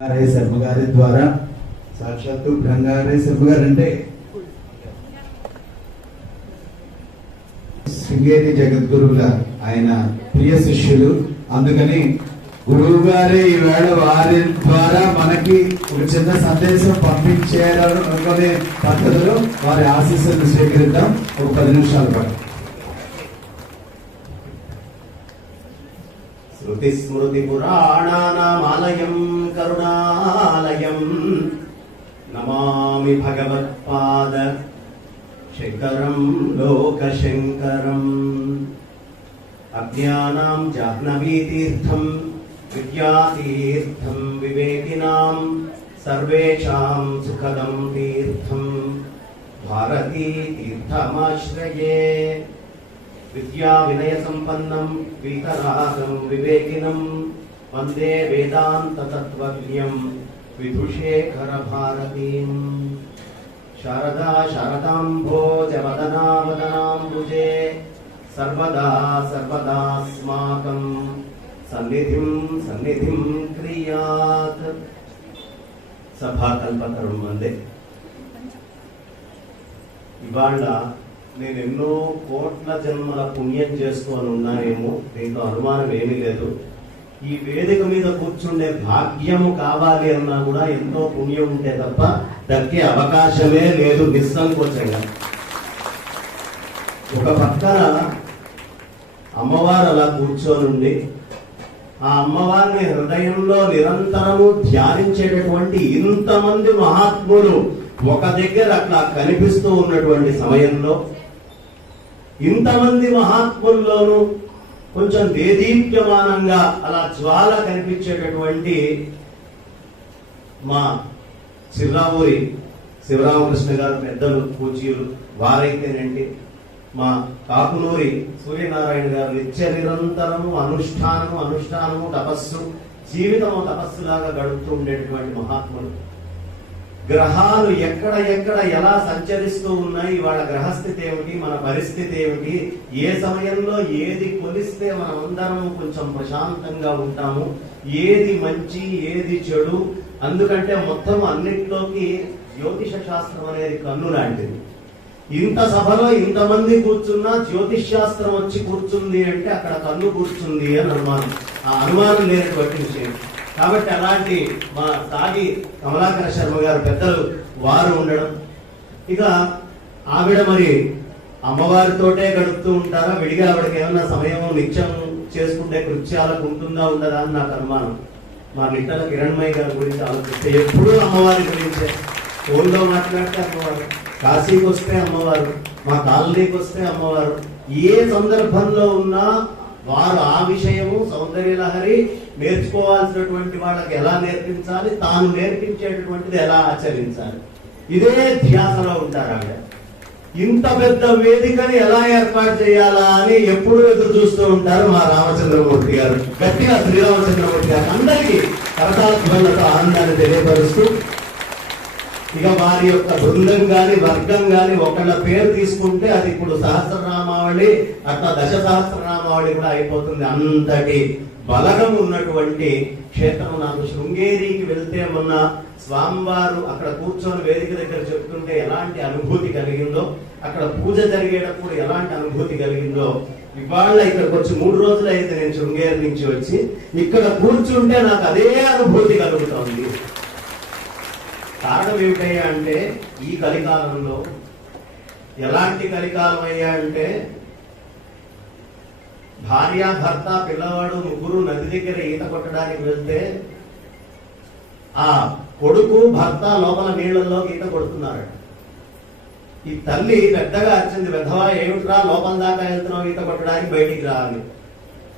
రంగారే శర్మ గారి ద్వారా సాక్షాత్తు రంగారే శర్మ గారు అంటే శృంగేరి జగద్గురువుల ఆయన ప్రియ శిష్యులు. అందుకని గురువు గారే ఈవేళ వారి ద్వారా మనకి ఒక చిన్న సందేశం పంపించేయాలని అనుకునే పద్ధతిలో వారి ఆశీస్సులను స్వీకరిద్దాం. ఒక పది నిమిషాల పాటు. श्रुतिस्मृतिपुराणानामालयं करुणालयं नमामि भगवत्पाद शङ्करं लोकशङ्करम् अज्ञानां जाह्नवीतीर्थं विद्यातीर्थं विवेकिनां सर्वेषां सुखदं तीर्थं भारतीतीर्थमाश्रये విద్యా వినయ సంపన్నం వీతరాగం వివేకినం వందే వేదాంత తత్వజ్ఞం విధుషేఖర భారతీం శారదా శారదాంభోజవదనావదనాంబుజే సర్వదా సర్వదాస్మాకం సన్నిధిం సన్నిధిం క్రియాత్ సభాకల్పతరం వందే ఇవాళ నేను ఎన్నో కోట్ల జన్మల పుణ్యం చేసుకొని ఉన్నానేమో దీంట్లో అనుమానం ఏమీ లేదు. ఈ వేదిక మీద కూర్చుండే భాగ్యము కావాలి అన్నా కూడా ఎంతో పుణ్యం ఉంటే తప్ప దక్కే అవకాశమే లేదు నిస్సంకోచంగా. ఒక పక్కన అమ్మవారు అలా కూర్చొని ఆ అమ్మవారిని హృదయంలో నిరంతరము ధ్యానించేటటువంటి ఇంతమంది మహాత్ములు ఒక దగ్గర అట్లా కనిపిస్తూ ఉన్నటువంటి సమయంలో ఇంతమంది మహాత్ముల్లోనూ కొంచెం దేదీప్యమానంగా అలా జ్వాల కనిపించేటటువంటి మా చిర్రావూరి శివరామకృష్ణ గారు పెద్దలు పూజ్యులు వారైతేనండి. మా కాకునూరి సూర్యనారాయణ గారు నిత్య నిరంతరము అనుష్ఠానము అనుష్ఠానము తపస్సు జీవితము తపస్సులాగా గడుపుతూ ఉండేటటువంటి మహాత్ములు. గ్రహాలు ఎక్కడ ఎక్కడ ఎలా సంచరిస్తూ ఉన్నాయి వాళ్ళ గ్రహస్థితి ఏమిటి మన పరిస్థితి ఏమిటి ఏ సమయంలో ఏది కొలిస్తే మనం అందరం కొంచెం ప్రశాంతంగా ఉంటాము ఏది మంచి ఏది చెడు అందుకంటే మొత్తం అన్నిటిలోకి జ్యోతిష శాస్త్రం అనేది కన్ను లాంటిది. ఇంత సభలో ఇంతమంది కూర్చున్నా జ్యోతిష్ శాస్త్రం వచ్చి కూర్చుంది అంటే అక్కడ కన్ను కూర్చుంది అని అనుమానం. ఆ అనుమానం లేనటువంటి విషయం. కాబట్టి అలాంటి మా తాగి కమలాకర శర్మ గారు పెద్దలు వారు ఉండడం. ఇక ఆవిడ మరి అమ్మవారితోటే గడుపుతూ ఉంటారా? విడిగా ఆవిడకి ఏమన్నా సమయం నిత్యం చేసుకుంటే కృత్యాలకు ఉంటుందా ఉండదా అని నాకు అనుమానం. మా నిట్టల కిరణ్మయ్య గారి గురించి ఆలోచిస్తే ఎప్పుడూ అమ్మవారి గురించే. ఫోన్లో మాట్లాడితే అమ్మవారు కాశీకి వస్తే అమ్మవారు మా కాలనీకి వస్తే అమ్మవారు ఏ సందర్భంలో ఉన్నా వారు ఆ విషయము సౌందర్య లహరి నేర్చుకోవాల్సినటువంటి వాళ్ళకి ఎలా నేర్పించాలి తాను నేర్పించేటటువంటిది ఎలా ఆచరించాలి. ఇదే ధ్యాసలో ఉంటారు ఆవిడ. ఇంత పెద్ద వేదికని ఎలా ఏర్పాటు చేయాలా అని ఎప్పుడు ఎదురు చూస్తూ ఉంటారు మా రామచంద్రమూర్తి గారు. గట్టిగా శ్రీరామచంద్రమూర్తి గారు అందరికీ కరతాత్మలతో ఆనందాన్ని తెలియపరుస్తూ ఇక వారి యొక్క బృందం కానీ వర్గం కానీ ఒకళ్ళ పేరు తీసుకుంటే అది ఇప్పుడు సహస్రనామావళి అట్లా దశ సహస్రనామావళి కూడా అయిపోతుంది. అంతటి బలగం ఉన్నటువంటి క్షేత్రం నాకు శృంగేరికి వెళ్తే మొన్న స్వామివారు అక్కడ కూర్చొని వేదిక దగ్గర చెప్తుంటే ఎలాంటి అనుభూతి కలిగిందో అక్కడ పూజ జరిగేటప్పుడు ఎలాంటి అనుభూతి కలిగిందో ఇవాళ ఇక్కడికి వచ్చి మూడు రోజులు అయితే నేను శృంగేరి నుంచి వచ్చి. ఇక్కడ కూర్చుంటే నాకు అదే అనుభూతి కలుగుతోంది. కారణం ఏమిటయ్యా అంటే ఈ కలికాలంలో ఎలాంటి కలికాలం అయ్యా అంటే భార్య భర్త పిల్లవాడు ముగ్గురు నది దగ్గర ఈత కొట్టడానికి వెళ్తే ఆ కొడుకు భర్త లోపల నీళ్ళలో ఈత కొడుతున్నారట. ఈ తల్లి పెద్దగా వచ్చింది వెధవా ఏమిట్రా లోపల దాకా వెళ్తున్నావు ఈత కొట్టడానికి బయటికి రావాలి.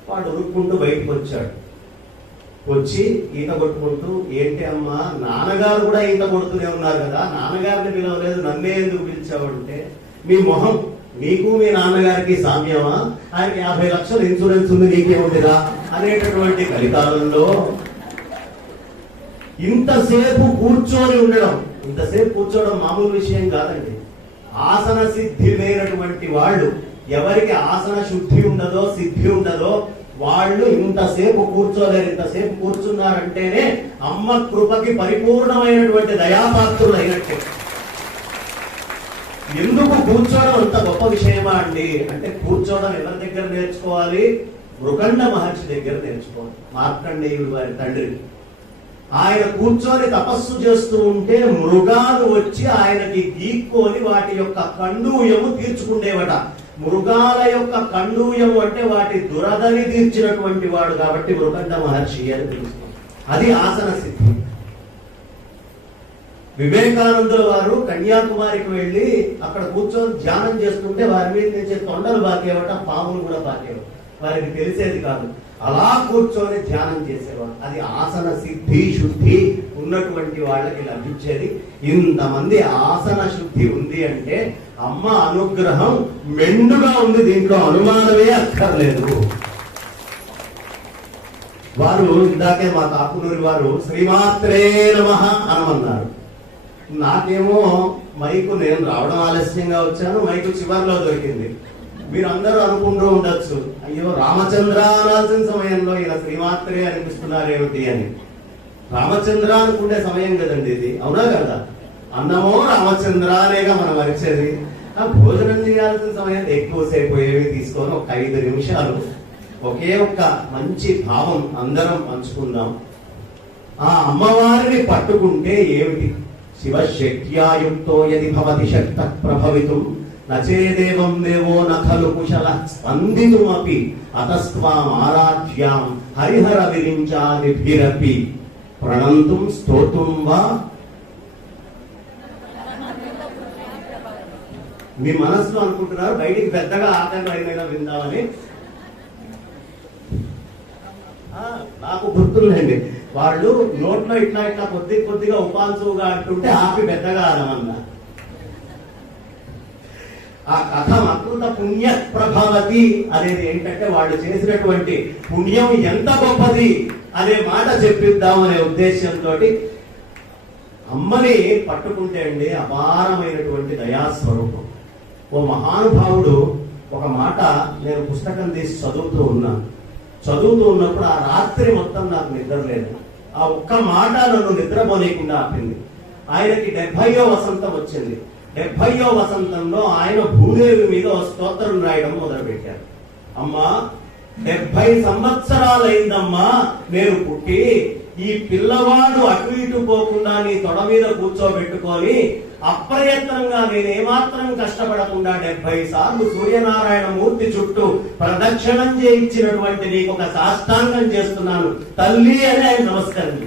వాడు ఉరుక్కుంటూ బయటికి వచ్చాడు. వచ్చి ఈత కొట్టుకుంటూ ఏంటి అమ్మా నాన్నగారు కూడా ఈత కొడుతూనే ఉన్నారు కదా నాన్నగారిని పిలవలేదు నన్నే ఎందుకు పిలిచావంటే మీ మొహం నీకు మీ నాన్నగారికి సామ్యమా? ఆయనకి యాభై లక్షలు ఇన్సూరెన్స్ ఉంది నీకేముందిరా అనేటటువంటి కలికాలంలో ఇంతసేపు కూర్చొని ఉండడం ఇంతసేపు కూర్చోవడం మామూలు విషయం కాదండి. ఆసన సిద్ధి లేనటువంటి వాళ్ళు ఎవరికి ఆసన శుద్ధి ఉండదో సిద్ధి ఉండదో వాళ్ళు ఇంతసేపు కూర్చోలేరు. ఇంతసేపు కూర్చున్నారంటేనే అమ్మ కృపకి పరిపూర్ణమైనటువంటి దయాపాత్రులు అయినట్టే కూర్చోవడం అంత గొప్ప విషయమా అండి? అంటే కూర్చోవడం ఎవరి దగ్గర నేర్చుకోవాలి? మృకండ మహర్షి దగ్గర నేర్చుకోవాలి. మార్కండేయుడు వారి తండ్రి. ఆయన కూర్చొని తపస్సు చేస్తూ ఉంటే మృగాలు వచ్చి ఆయనకి గీక్కొని వాటి యొక్క కండూయము తీర్చుకుండేవట మృగాల యొక్క కండూయము అంటే వాటి దురదని తీర్చినటువంటి వాడు కాబట్టి మృకండ మహర్షి అని పిలుస్తాం అది ఆసన సిద్ధి. వివేకానందుల వారు కన్యాకుమారికి వెళ్ళి అక్కడ కూర్చొని ధ్యానం చేస్తుంటే వారి మీద నుంచి తొండలు బాకేవట పాములు కూడా బాకేవట వారికి తెలిసేది కాదు. అలా కూర్చొని ధ్యానం చేసేవారు. అది ఆసన సిద్ధి శుద్ధి ఉన్నటువంటి వాళ్ళకి లభించేది. ఇంతమంది ఆసన శుద్ధి ఉంది అంటే అమ్మ అనుగ్రహం మెండుగా ఉంది. దీంట్లో అనుమానమే అక్కర్లేదు. వారు ఇందాకే మా కాకునూరి వారు శ్రీమాత్రే నమ అనమన్నారు. నాకేమో మైకు నేను రావడం ఆలస్యంగా వచ్చాను మైకు చివరిలో దొరికింది. మీరు అందరూ అనుకుంటూ ఉండొచ్చు అయ్యో రామచంద్ర అనాల్సిన సమయంలో ఇలా శ్రీమాత్రే అనిపిస్తున్నారేమిటి అని. రామచంద్ర అనుకునే సమయం కదండి ఇది అవునా కదా? అన్నమో రామచంద్ర అనేగా మనం వచ్చేది ఆ భోజనం చేయాల్సిన సమయం ఎక్కువసేపు ఏమి తీసుకొని ఒక ఐదు నిమిషాలు ఒకే ఒక్క మంచి భావం అందరం పంచుకుందాం. ఆ అమ్మవారిని పట్టుకుంటే ఏమిటి? శివశక్యాయుక్తో యది భవతి శక్త ప్రభవితుం. నచేదేవం దేవో నఖలు కుశల స్పందితుమపి. అతస్వాం ఆరాధ్యాం హరిహర విరించాదిభిరపి. ప్రణంతుం స్తోతుం వా. మీ మనసులో అనుకుంటున్నారు బయటికి పెద్దగా ఆటంకమైనా విందామని. నాకు గుర్తులేండి. వాళ్ళు నోట్లో ఇట్లా ఇట్లా కొద్ది కొద్దిగా ఉపాంశువుగా అంటుంటే ఆపి పెద్దగా అనమన్నా. ఆ కథ అకృత పుణ్య ప్రభావతి అనేది ఏంటంటే వాళ్ళు చేసినటువంటి పుణ్యం ఎంత గొప్పది అనే మాట చెప్పిద్దాం అనే ఉద్దేశంతో అమ్మని పట్టుకుంటే అండి అపారమైనటువంటి దయాస్వరూపం. ఓ మహానుభావుడు ఒక మాట నేను పుస్తకం తీసి చదువుతూ ఉన్నాను చదువుతూ ఉన్నప్పుడు ఆ రాత్రి మొత్తం నాకు నిద్ర లేదు. ఆ ఒక్క మాట నన్ను నిద్రపోలేకుండా ఆపింది. ఆయనకి డెబ్బయో వసంతం వచ్చింది. డెబ్బయో వసంతంలో ఆయన భూదేవి మీద స్తోత్రం రాయడం మొదలుపెట్టారు. అమ్మా డెబ్బై సంవత్సరాలైందమ్మా నేను పుట్టి ఈ పిల్లవాడు అటు ఇటు పోకుండా నీ తొడ మీద కూర్చోబెట్టుకొని అప్రయత్నంగా నేను ఏమాత్రం కష్టపడకుండా డెబ్బై సార్లు సూర్యనారాయణ మూర్తి చుట్టూ ప్రదక్షిణం చేయించినటువంటి నీకు ఒక సాష్టాంగం చేస్తున్నాను. తల్లి అని ఆయన నమస్కారం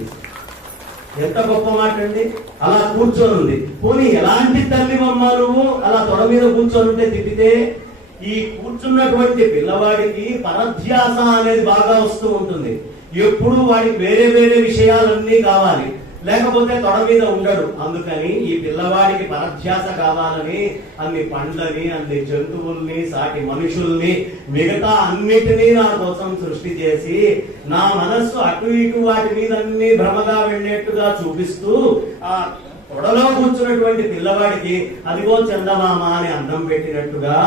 ఎంత గొప్ప మాట అండి అలా కూర్చొని ఉంది పోనీ ఎలాంటి తల్లి మమ్మ నువ్వు? అలా తొడ మీద కూర్చొని ఉంటే తిప్పితే ఈ కూర్చున్నటువంటి పిల్లవాడికి పరధ్యాస అనేది బాగా వస్తూ ఉంటుంది. ఎప్పుడు వాడికి వేరే వేరే విషయాలన్నీ కావాలి. లేకపోతే తొడ మీద ఉండడు. అందుకని ఈ పిల్లవాడికి పరధ్యాస కావాలని అన్ని పండ్లని అన్ని జంతువుల్ని సాటి మనుషుల్ని మిగతా అన్నిటినీ నా కోసం సృష్టి చేసి నా మనస్సు అటు ఇటు వాటి మీద అన్ని భ్రమగా వెళ్ళేట్టుగా చూపిస్తూ ఆ కొడలో కూర్చున్నటువంటి పిల్లవాడికి అదిగో చందమామ అని అన్నం పెట్టినట్టుగా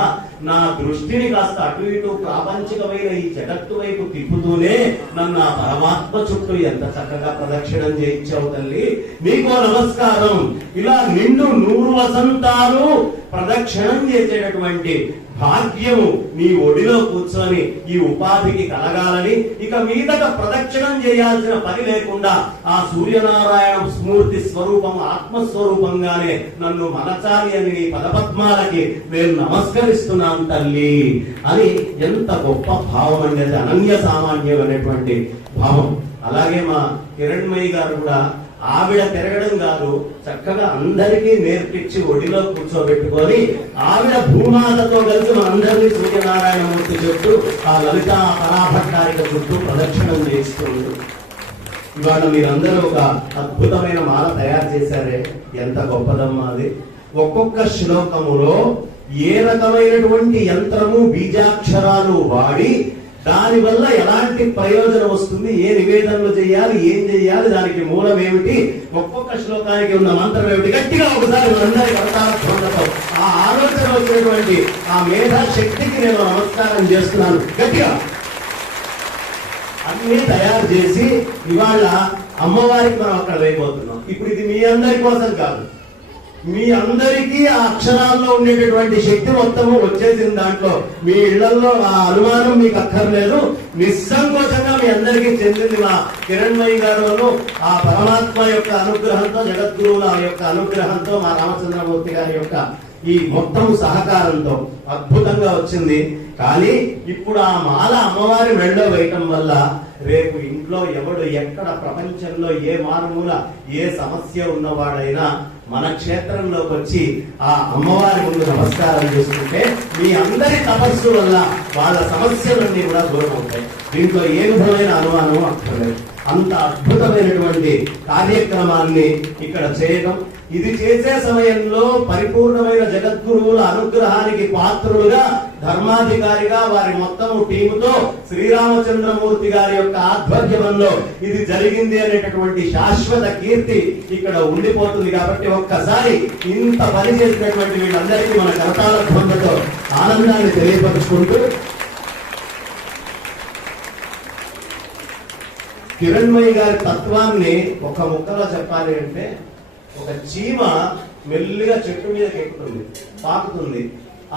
నా దృష్టిని కాస్త అటు ఇటు ప్రాపంచికమైన ఈ జగత్తు వైపు తిప్పుతూనే నన్ను ఆ పరమాత్మ చుట్టూ ఎంత చక్కగా ప్రదక్షిణం చేయించావు తల్లి? నీకో నమస్కారం. ఇలా నిండు నూరు వసంతాలు ప్రదక్షిణం చేసేటటువంటి భాగ్యము నీ ఒడిలో కూర్చొని ఈ ఉపాధికి కలగాలని ఇక మీదట ప్రదక్షిణం చేయాల్సిన పని లేకుండా ఆ సూర్యనారాయణ స్మూర్తి స్వరూపం ఆత్మస్వరూపంగానే నన్ను మనచాలి అని నీ పదపద్మాలకి నేను నమస్కరిస్తున్నాను తల్లి. అని ఎంత గొప్ప భావం అనేది అనన్య సామాన్యం అనేటువంటి భావం. అలాగే మా కిరణ్మయి గారు కూడా ఆవిడ తిరగడం కాదు చక్కగా అందరికీ నేర్పించి ఒడిలో కూర్చోబెట్టుకొని ఆవిడ భూమాతతో కలిసి మనందరినీ సూర్యనారాయణ మూర్తి చుట్టూ ఆ లలిత పరాభట్టారిక చుట్టూ ప్రదక్షిణం చేస్తుంది ఇవాళ మీరందరూ ఒక అద్భుతమైన మాల తయారు చేశారే. ఎంత గొప్పదమ్మా అది. ఒక్కొక్క శ్లోకములో ఏ రకమైనటువంటి యంత్రము బీజాక్షరాలు వాడి దాని వల్ల ఎలాంటి ప్రయోజనం వస్తుంది ఏ నివేదనలు చేయాలి ఏం చేయాలి దానికి మూలం ఏమిటి? ఒక్కొక్క శ్లోకానికి ఉన్న మంత్రం ఏమిటి? గట్టిగా ఒకసారి మనందరి కర్తార్థంతో ఆ ఆలోచన వచ్చినటువంటి ఆ మేధా శక్తికి నేను నమస్కారం చేస్తున్నాను. గట్టిగా. అన్ని తయారు చేసి ఇవాళ అమ్మవారికి మనం అక్కడ వేయబోతున్నాం. ఇప్పుడు ఇది మీ అందరి కోసం కాదు. మీ అందరికీ ఆ అక్షరాల్లో ఉండేటటువంటి శక్తి మొత్తము వచ్చేసింది దాంట్లో. మీ ఇళ్ళలో ఆ అనుమానం మీకు అక్కర్లేదు. నిస్సంకోచంగా మీ అందరికీ చెందింది మా కిరణ్మయి గారు ఆ పరమాత్మ యొక్క అనుగ్రహంతో జగద్గురువుల యొక్క అనుగ్రహంతో మా రామచంద్రమూర్తి గారి యొక్క ఈ మొత్తం సహకారంతో అద్భుతంగా వచ్చింది. కానీ ఇప్పుడు ఆ మాల అమ్మవారి మెళ్ళో వేయటం వల్ల రేపు ఇంట్లో ఎవడు ఎక్కడ ప్రపంచంలో ఏ మారుమూల ఏ సమస్య ఉన్నవాడైనా మన క్షేత్రంలోకి వచ్చి ఆ అమ్మవారి ముందు నమస్కారం చేసుకుంటే మీ అందరి తపస్సు వల్ల వాళ్ళ సమస్యలన్నీ కూడా దూరం అవుతాయి దీంట్లో ఏ విధమైన అనుమానం అక్కర్లేదు. అంత అద్భుతమైనటువంటి కార్యక్రమాన్ని ఇక్కడ చేయడం ఇది చేసే సమయంలో పరిపూర్ణమైన జగద్గురువుల అనుగ్రహానికి పాత్రులుగా ధర్మాధికారిగా వారి మొత్తం టీముతో శ్రీరామచంద్రమూర్తి గారి యొక్క ఆధ్వర్యంలో ఇది జరిగింది అనేటటువంటి శాశ్వత కీర్తి ఇక్కడ ఉండిపోతుంది కాబట్టి ఒక్కసారి ఇంత పని చేసినటువంటి వీళ్ళందరికీ మన కరతాల ధ్వనులతో ఆనందాన్ని తెలియపరుచుకుంటూ కిరణ్మయి గారి తత్వాన్ని ఒక ముక్కలో చెప్పాలి అంటే ఒక చీమ మెల్లిగా చెట్టు మీదకి ఎక్కుతుంది పాకుతుంది.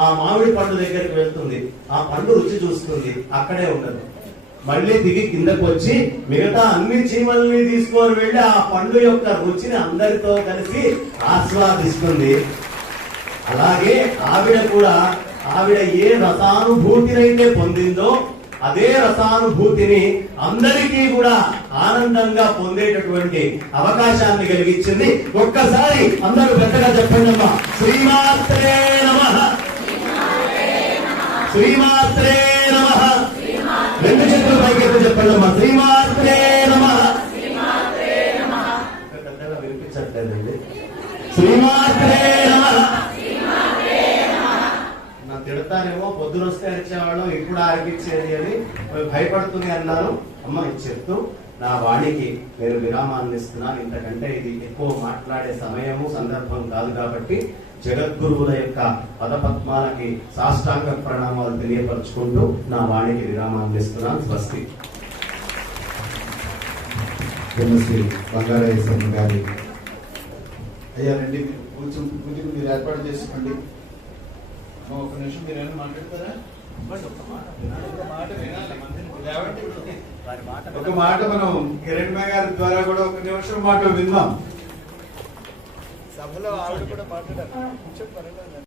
ఆ మామిడి పండు దగ్గరికి వెళ్తుంది. ఆ పండు రుచి చూస్తుంది. అక్కడే ఉండదు. మళ్ళీ దిగి కిందకు వచ్చి మిగతా అన్ని చీమల్ని తీసుకొని వెళ్ళి ఆ పండు యొక్క రుచిని అందరితో కలిసి ఆస్వాదిస్తుంది. అలాగే ఆవిడ కూడా ఆవిడ ఏ రసానుభూతినైతే పొందిందో అదే రసానుభూతిని అందరికీ కూడా ఆనందంగా పొందేటటువంటి అవకాశాన్ని కలిగించింది. ఒక్కసారి అందరూ పెద్దగా చెప్పండి అమ్మా శ్రీమాత్రే నమ. శ్రీమాత్రే నమ. రెండు చేతులు పైకి చెప్పండి అమ్మా శ్రీమాత్రే నమ. పెద్దగా వినిపించట్లేదండి. శ్రీమాత్రే నమ పొద్దున వస్తే అరిచేవాళ్ళం ఇప్పుడు ఆరగించేది అని భయపడుతుంది అన్నాను అమ్మ ఇది చెప్తూ నా వాణికి నేను విరామాన్ని ఇస్తున్నాను. ఇంతకంటే ఇది ఎక్కువ మాట్లాడే సమయము సందర్భం కాదు కాబట్టి జగద్గురువుల యొక్క పదపద్మాలకి సాష్టాంగ ప్రణామాలు తెలియపరుచుకుంటూ నా వాణికి విరామాన్ని ఇస్తున్నాను. స్వస్తి. బ్రహ్మశ్రీ గారి. అయ్యా రండి. మీరు కూర్చో మీరు ఏర్పాటు చేసుకోండి. ఒక నిమిషం మీరు ఏమైనా మాట్లాడతారా? ఒక మాట మనం కిరణ్ గారి ద్వారా కూడా ఒక నిమిషం మాట విందాం. సభలో ఆవిడ కూడా మాట్లాడారు.